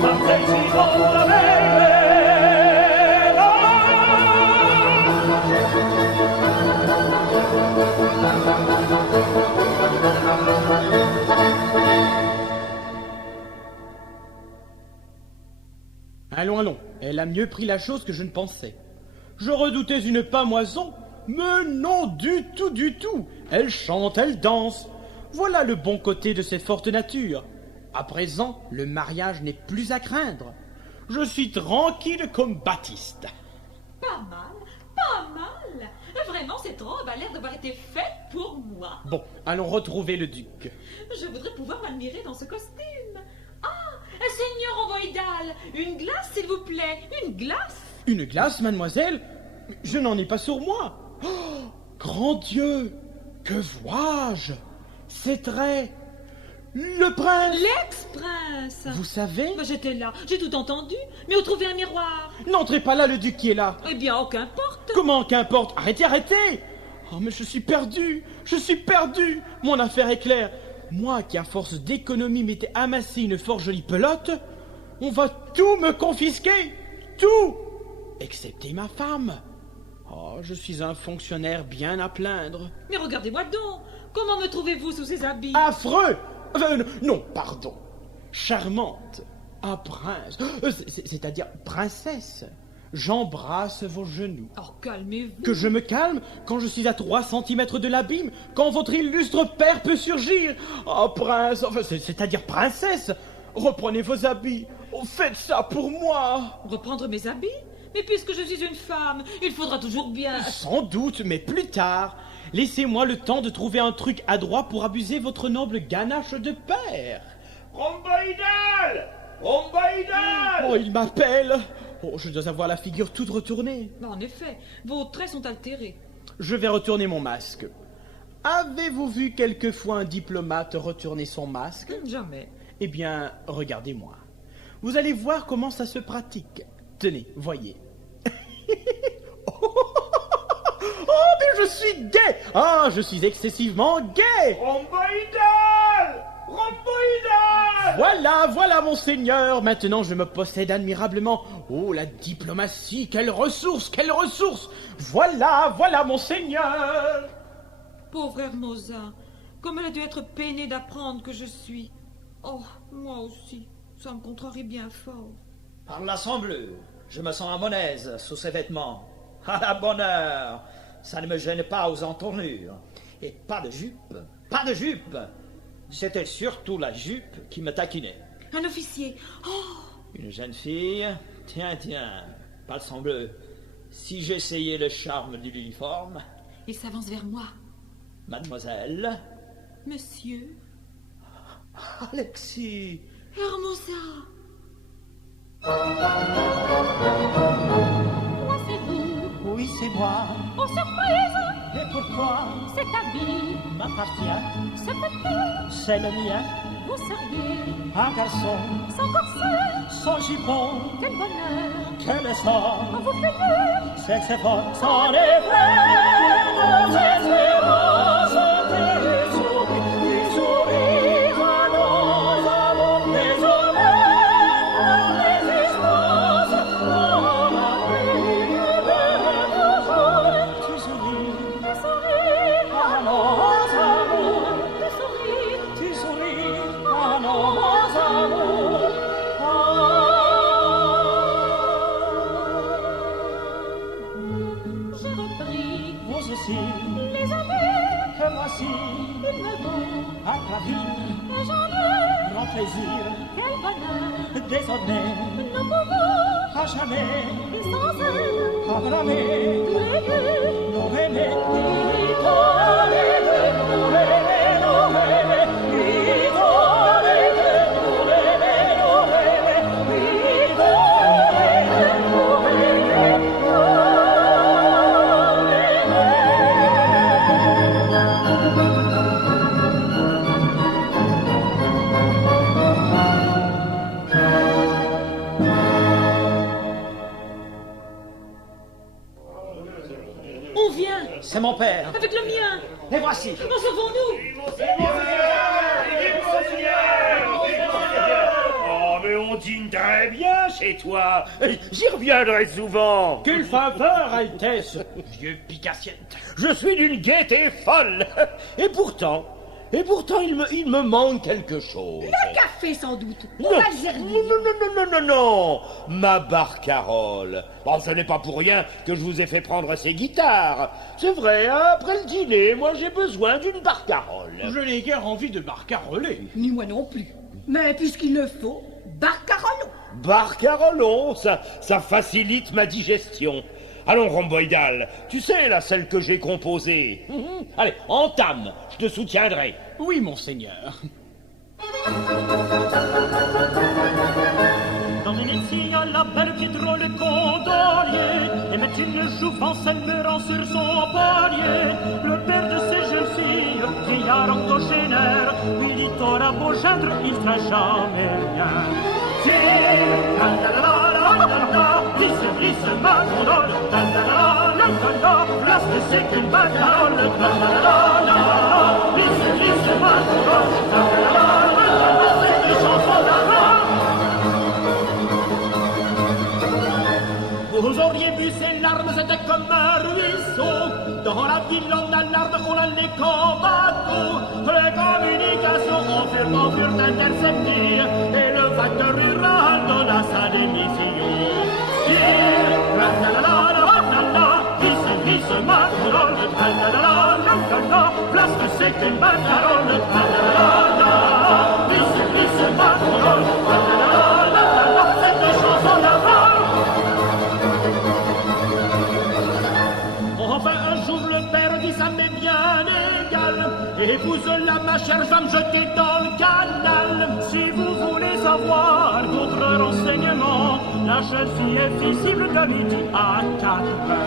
Mademoiselle Susan, vous avez raison. Allons, allons, elle a mieux pris la chose que je ne pensais. Je redoutais une pamoison, mais non du tout. Elle chante, elle danse. Voilà le bon côté de cette forte nature. À présent, le mariage n'est plus à craindre. Je suis tranquille comme Baptiste. Pas mal, pas mal. Vraiment, cette robe a l'air d'avoir été faite pour moi. Bon, allons retrouver le duc. Je voudrais pouvoir m'admirer dans ce costume. Ah, Seigneur Ovoïdal, une glace, s'il vous plaît, une glace. Une glace, mademoiselle? Je n'en ai pas sur moi. Oh, grand Dieu, que vois-je? C'est très... Le prince! L'ex-prince. Vous savez? J'étais là, j'ai tout entendu, mais où trouver un miroir? N'entrez pas là, le duc qui est là. Eh bien, qu'importe. Comment qu'importe? Arrêtez, arrêtez! Oh, mais je suis perdu! Mon affaire est claire. Moi qui, à force d'économie, m'étais amassé une fort jolie pelote, on va tout me confisquer! Tout! Excepté ma femme. Oh, je suis un fonctionnaire bien à plaindre. Mais regardez-moi donc. Comment me trouvez-vous sous ces habits? Affreux! Non, pardon. Charmante. Un prince. C'est-à-dire princesse. J'embrasse vos genoux. Oh, calmez-vous. Que je me calme quand je suis à 3 centimètres de l'abîme, quand votre illustre père peut surgir. Oh, prince, c'est-à-dire princesse. Reprenez vos habits. Oh, faites ça pour moi. Reprendre mes habits? Mais puisque je suis une femme, il faudra toujours bien... Sans doute, mais plus tard. Laissez-moi le temps de trouver un truc adroit pour abuser votre noble ganache de père. Rhomboïdal! Rhomboïdal! Oh, il m'appelle. Oh, je dois avoir la figure toute retournée. En effet, vos traits sont altérés. Je vais retourner mon masque. Avez-vous vu quelquefois un diplomate retourner son masque? Jamais. Eh bien, regardez-moi. Vous allez voir comment ça se pratique. Tenez, voyez. Oh, mais je suis gai! Ah, je suis excessivement gai! Rhomboïdal! Rhomboïdal! Voilà, monseigneur. Maintenant, je me possède admirablement. Oh, la diplomatie, quelle ressource! Voilà, monseigneur! Pauvre Hermosa, comme elle a dû être peinée d'apprendre que je suis. Oh, moi aussi, ça me contrarie bien fort. Par la sang bleu, je me sens à mon aise sous ces vêtements. À la bonne heure, ça ne me gêne pas aux entournures. Et pas de jupe. C'était surtout la jupe qui me taquinait. Un officier. Oh! Une jeune fille. Tiens, pas le sang bleu. Si j'essayais le charme de l'uniforme... Il s'avance vers moi. Mademoiselle. Monsieur. Alexis. Hermosa. Moi c'est vous, Oui, c'est moi. oh surprise, Et pourquoi cet habit, m'appartient? ce petit, C'est le mien. vous seriez Un garçon, sans corset, sans jupon, quel bonheur, quel essor. vous payez, C'est que c'est fort, sans les frères, nos espérances, du sourire à nos amours, des honneurs, nos résistances, nos amours, du sourire à nos amours, du sourire à nos amours. j'ai repris Vous aussi, les amis, que voici, il me vaut, à la vie, et j'en ai, grand plaisir, quel bonheur, désormais, nous pouvons, à jamais, et sans elle, pardonner, tous les deux, nous aimer, tous les deux, nous aimer, nous aimer, tous les deux, nous aimer, nous aimer, tous les deux, nous aimer. On vient, C'est mon père. avec le mien. Et voici. Comment sauvons-nous? Oh, mais on dîne très bien chez toi. J'y reviendrai souvent. Quelle faveur, Altesse! Vieux picassiette! Je suis d'une gaieté folle. Et pourtant, il me manque quelque chose. Un café, sans doute. Ou Non. Algérie. Non, ma barcarolle. Bon, ce n'est pas pour rien que je vous ai fait prendre ces guitares. C'est vrai, hein, après le dîner, moi j'ai besoin d'une barcarolle. Je n'ai guère envie de barcaroler. Ni moi non plus. Mais puisqu'il le faut, barcarollons. Barcarollons, ça facilite ma digestion. Allons, Rhomboïdal, tu sais, là, celle que j'ai composée. Allez, entame, je te soutiendrai. Oui, monseigneur. si drôle condolier et met une jouvence aimant sur son poignet. Le père de ces jeunes filles, vieillard octogénaire, lui dit t'auras beau gendre, il fera jamais rien. Glisse, glisse, ma gondole, place que c'est qu'une banderole, glisse, glisse, ma gondole, c'est des chansons d'avant. Vous auriez vu ces larmes, c'était comme un ruisseau. Dans la ville en alarme, on allait comme bateau. Les communications en furent interceptées, et le facteur rural donna sa démission. Glisse, glisse, ma gondole, place que c'est qu'une banderole. Glisse, glisse, ma gondole, c'est des chansons d'avant. Enfin un jour le père dit ça m'est bien égal, épouse-la ma chère femme jetée dans le canal. Si vous voulez avoir d'autres renseignements, la jeune fille est visible de midi à 4 heures.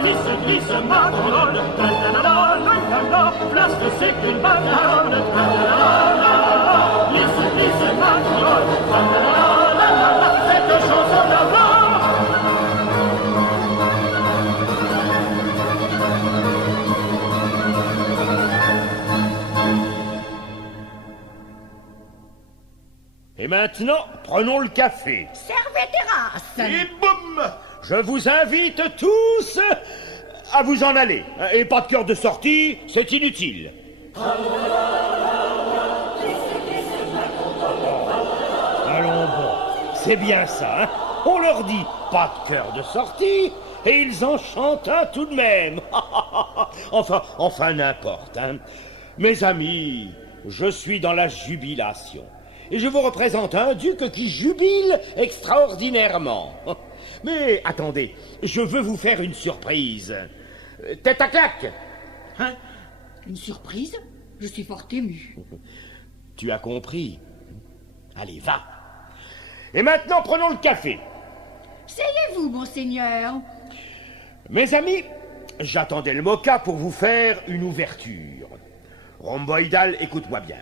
Glisse, glisse, ma gondole, place que c'est qu'une banderole. Glisse, glisse, ma gondole, cette chanson d'avant. Et maintenant, prenons le café. Servez terrasse. Et boum! Je vous invite tous à vous en aller. Et pas de cœur de sortie, c'est inutile. Allons bon, c'est bien ça, hein? On leur dit pas de cœur de sortie, et ils en chantent un tout de même. enfin n'importe, hein. Mes amis, je suis dans la jubilation. Et je vous représente un duc qui jubile extraordinairement. Mais attendez, je veux vous faire une surprise. Tête à claque. Hein? Une surprise? Je suis fort ému. Tu as compris. Allez, va. Et maintenant, prenons le café. Seyez-vous, monseigneur. Mes amis, j'attendais le moka pour vous faire une ouverture. Rhomboïdal, écoute-moi bien.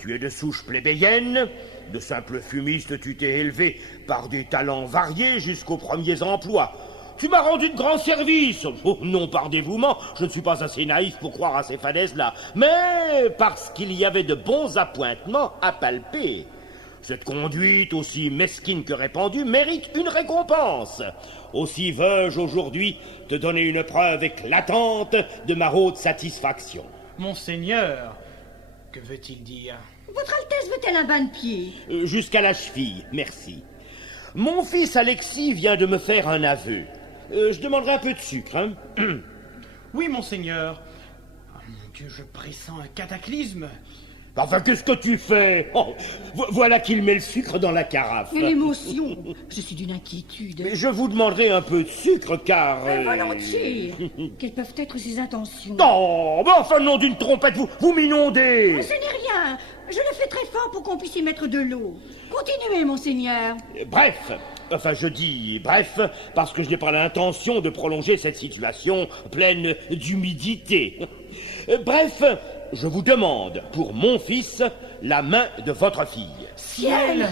Tu es de souche plébéienne, de simple fumiste tu t'es élevé par des talents variés jusqu'aux premiers emplois. Tu m'as rendu de grands services, non par dévouement, je ne suis pas assez naïf pour croire à ces fadaises-là, mais parce qu'il y avait de bons appointements à palper. Cette conduite, aussi mesquine que répandue, mérite une récompense. Aussi veux-je aujourd'hui te donner une preuve éclatante de ma haute satisfaction. Monseigneur, que veut-il dire? Votre Altesse veut-elle un bain de pied? Jusqu'à la cheville, merci. Mon fils Alexis vient de me faire un aveu. Je demanderai un peu de sucre, hein? Oui, monseigneur. Oh, mon Dieu, je pressens un cataclysme. Enfin, qu'est-ce que tu fais? Voilà qu'il met le sucre dans la carafe. Et l'émotion. Je suis d'une inquiétude. Mais je vous demanderai un peu de sucre, car... volontiers. Quelles peuvent être ses intentions? Non, mais enfin, nom d'une trompette, vous m'inondez. Ce n'est rien. Je le fais très fort pour qu'on puisse y mettre de l'eau. Continuez, monseigneur. Bref, parce que je n'ai pas l'intention de prolonger cette situation pleine d'humidité. Bref, je vous demande, pour mon fils, la main de votre fille. Ciel!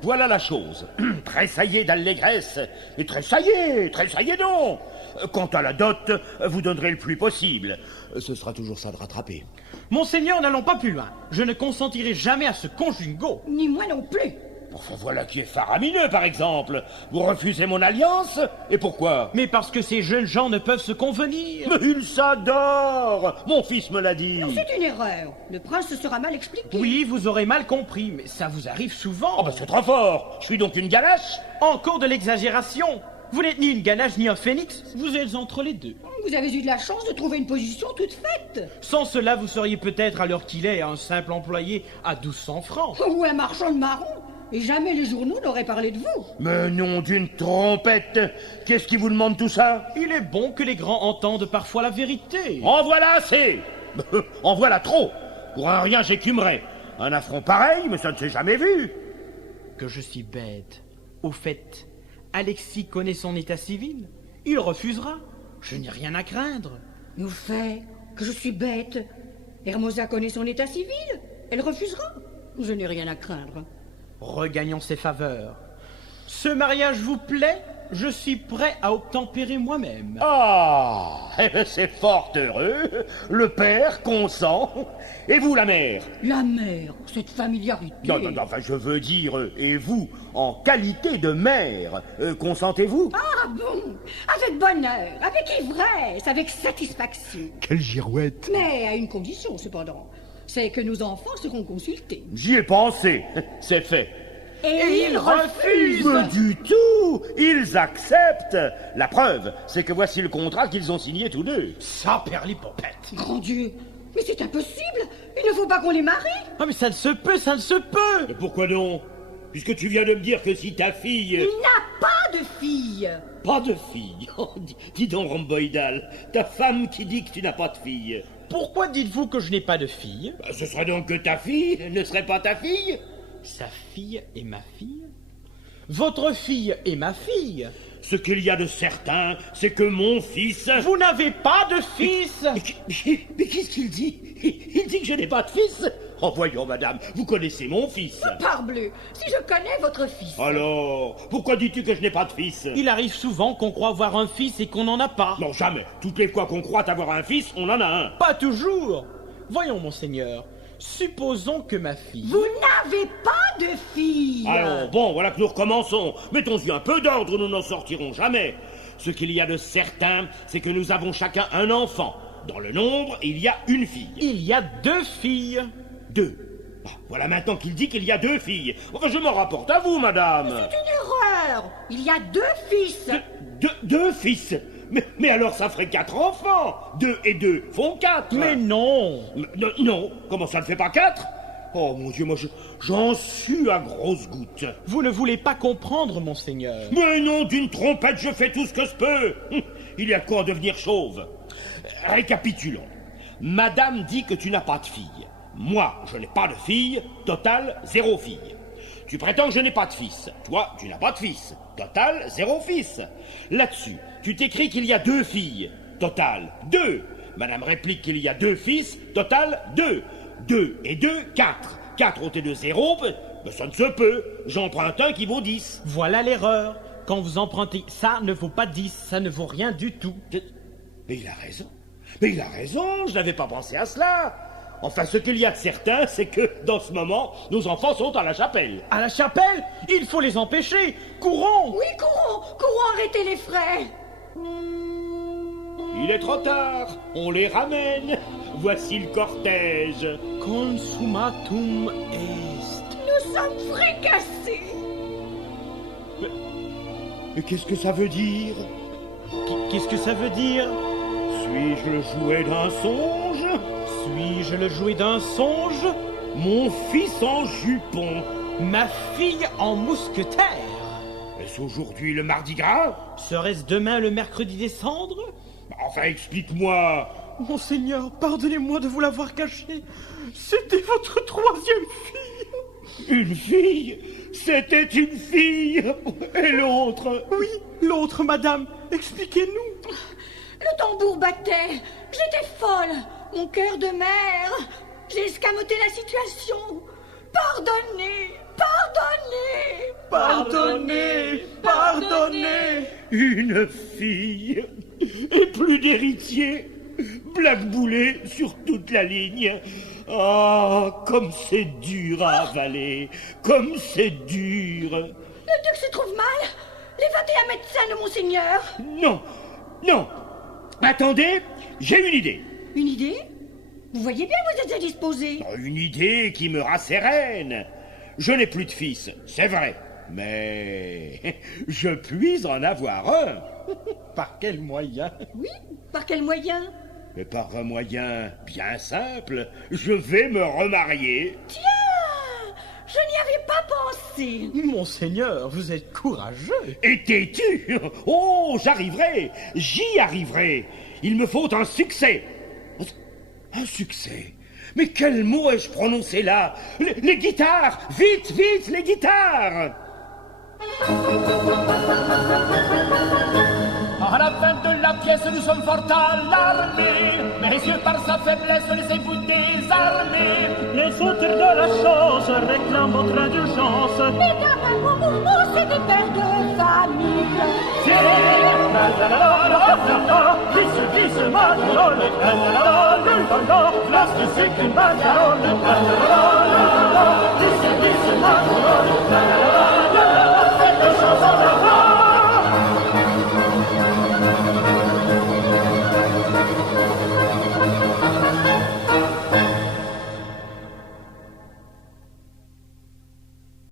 Voilà la chose. Tressaillez d'allégresse. Et tressaillez donc. Quant à la dot, vous donnerez le plus possible. Ce sera toujours ça de rattraper. Monseigneur, n'allons pas plus loin. Je ne consentirai jamais à ce conjugo. Ni moi non plus. Enfin, voilà qui est faramineux, par exemple. Vous refusez mon alliance? Et pourquoi? Mais parce que ces jeunes gens ne peuvent se convenir. Mais ils s'adorent. Mon fils me l'a dit. Non, c'est une erreur. Le prince se sera mal expliqué. Oui, vous aurez mal compris, mais ça vous arrive souvent. Oh, c'est trop fort. Je suis donc une ganache? Encore de l'exagération. Vous n'êtes ni une ganache ni un phénix, vous êtes entre les deux. Vous avez eu de la chance de trouver une position toute faite. Sans cela, vous seriez peut-être à l'heure qu'il est un simple employé à 1200 francs. Ou un marchand de marrons. Et jamais les journaux n'auraient parlé de vous. Mais nom d'une trompette. Qu'est-ce qui vous demande tout ça? Il est bon que les grands entendent parfois la vérité. En voilà assez. En voilà trop. Pour un rien, j'écumerais. Un affront pareil, mais ça ne s'est jamais vu. que je suis bête. Au fait, Alexis connaît son état civil. Il refusera. Je n'ai rien à craindre. Au fait que je suis bête. Hermosa connaît son état civil. Elle refusera. Je n'ai rien à craindre. Regagnons ses faveurs. Ce mariage vous plaît? Je suis prêt à obtempérer moi-même. Ah, eh ben c'est fort heureux. Le père consent. Et vous, la mère? La mère, cette familiarité. Non, enfin, je veux dire, et vous, en qualité de mère, consentez-vous? Ah bon? Avec bonheur, avec ivresse, avec satisfaction. Quelle girouette! Mais à une condition, cependant. C'est que nos enfants seront consultés. J'y ai pensé. C'est fait. Et ils refusent. Pas du tout. Ils acceptent. La preuve, c'est que voici le contrat qu'ils ont signé tous deux. Ça perd l'hypopète. Grand Dieu, mais c'est impossible. Il ne faut pas qu'on les marie. Ah mais ça ne se peut, ça ne se peut. Et pourquoi non? Puisque tu viens de me dire que si ta fille... Il n'a pas de fille. Pas de fille? Oh, dis donc, rhomboïdal, ta femme qui dit que tu n'as pas de fille. Pourquoi dites-vous que je n'ai pas de fille? Ce serait donc que ta fille ne serait pas ta fille? Sa fille et ma fille? Votre fille et ma fille? Ce qu'il y a de certain, c'est que mon fils... Vous n'avez pas de fils? Mais qu'est-ce qu'il dit? Il dit que je n'ai pas de fils? Oh, voyons, madame, vous connaissez mon fils. Parbleu, si je connais votre fils. Alors, pourquoi dis-tu que je n'ai pas de fils? Il arrive souvent qu'on croit avoir un fils et qu'on n'en a pas. Non, jamais. Toutes les fois qu'on croit avoir un fils, on en a un. Pas toujours. Voyons, monseigneur. Supposons que ma fille... Vous n'avez pas de fille. Alors, bon, voilà que nous recommençons. Mettons-y un peu d'ordre, nous n'en sortirons jamais. Ce qu'il y a de certain, c'est que nous avons chacun un enfant. Dans le nombre, il y a une fille. Il y a 2 filles. 2. Ah, voilà maintenant qu'il dit qu'il y a 2 filles. Enfin, je m'en rapporte à vous, madame. C'est une erreur. Il y a 2 fils. 2 fils? Mais alors ça ferait 4 enfants. 2 et 2 font 4. Mais non. Non, comment ça ne fait pas 4? Oh mon Dieu, moi j'en sue à grosses gouttes. Vous ne voulez pas comprendre, monseigneur. Mais non, d'une trompette, je fais tout ce que je peux. Il y a de quoi en devenir chauve. Récapitulons. Madame dit que tu n'as pas de fille. Moi, je n'ai pas de fille. Total, 0 fille. Tu prétends que je n'ai pas de fils. Toi, tu n'as pas de fils. Total, 0 fils. Là-dessus, tu t'écris qu'il y a 2 filles. Total, 2. Madame réplique qu'il y a 2 fils. Total, 2. 2 et 2, 4. 4 ôté de 0, ben ça ne se peut. J'emprunte un qui vaut 10. Voilà l'erreur. Quand vous empruntez, ça ne vaut pas 10. Ça ne vaut rien du tout. Mais il a raison. Mais il a raison, je n'avais pas pensé à cela. Enfin, ce qu'il y a de certain, c'est que, dans ce moment, nos enfants sont à la chapelle. À la chapelle? Il faut les empêcher. Courons! Oui, courons arrêter les frais. Il est trop tard, on les ramène. Voici le cortège. Consummatum est. Nous sommes fricassés. Mais qu'est-ce que ça veut dire? Qu'est-ce que ça veut dire? Suis-je le jouet d'un songe? Suis-je le jouet d'un songe? Mon fils en jupon. Ma fille en mousquetaire. Est-ce aujourd'hui le mardi gras? Serait-ce demain le mercredi des cendres? Enfin, explique-moi. Monseigneur, pardonnez-moi de vous l'avoir caché. C'était votre 3e fille. Une fille? C'était une fille? Et l'autre? Oui, l'autre, madame. Expliquez-nous. Le tambour battait. J'étais folle. Mon cœur de mère. J'ai escamoté la situation. Pardonnez, pardonnez. Pardonnez. Une fille et plus d'héritier. Blackboulé sur toute la ligne. Ah, comme c'est dur à avaler. Comme c'est dur. Le duc se trouve mal. Les 21 médecins de monseigneur. Non. Attendez, j'ai une idée. Une idée? Vous voyez bien, vous êtes indisposé. Une idée qui me rassérène. Je n'ai plus de fils, c'est vrai. Mais je puis en avoir un. Par quel moyen? Oui, par quel moyen? Mais par un moyen bien simple. Je vais me remarier. Tiens, je n'y avais pas pensé. Monseigneur, vous êtes courageux. Et t'es-tu? Oh, j'arriverai. J'y arriverai. Il me faut un succès. Un succès? Mais quel mot ai-je prononcé là? Les guitares! Vite, vite, les guitares! À la fin de la pièce, nous sommes fort alarmés. Messieurs, par sa faiblesse, laissez-vous désarmer. Les auteurs de la chose réclament votre indulgence. Mesdames, pour c'est des pères de famille. Place du sucre et macaron.